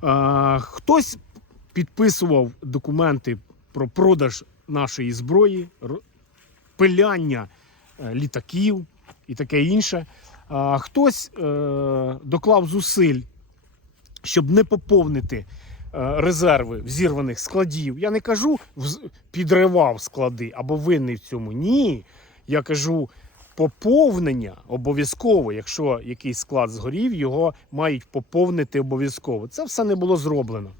А, хтось підписував документи про продаж нашої зброї, пиляння е, літаків і таке інше. Хтось е, доклав зусиль, щоб не поповнити е, резерви взірваних складів. Я не кажу підривав склади або винний в цьому. Ні. Я кажу поповнення обов'язково, якщо якийсь склад згорів, його мають поповнити обов'язково. Це все не було зроблено.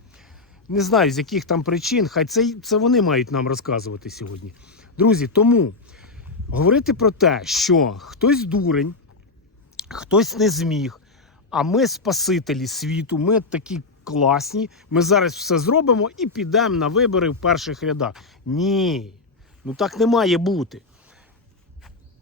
Не знаю, з яких там причин, хай це, це вони мають нам розказувати сьогодні. Друзі, тому говорити про те, що хтось дурень, хтось не зміг, а ми спасителі світу, ми такі класні, ми зараз все зробимо і підемо на вибори в перших рядах. Ні, ну так не має бути.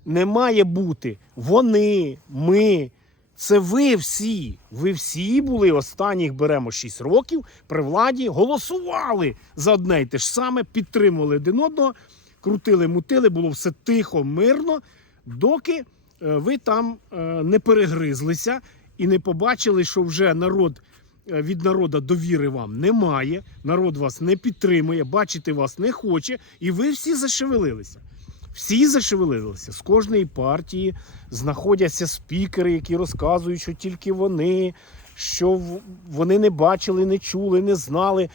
Не має бути. Вони, ми. Це ви всі. Ви всі були останніх беремо 6 років при владі, голосували за одне й те ж саме, підтримували один одного, крутили, мутили, було все тихо, мирно, доки е, ви там е, не перегризлися і не побачили, що вже народ е, від народу довіри вам немає, народ вас не підтримує, бачити вас не хоче, і ви всі зашевелилися. Всі зашевелилися. З кожної партії знаходяться спікери, які розказують, що тільки вони, що вони не бачили, не чули, не знали.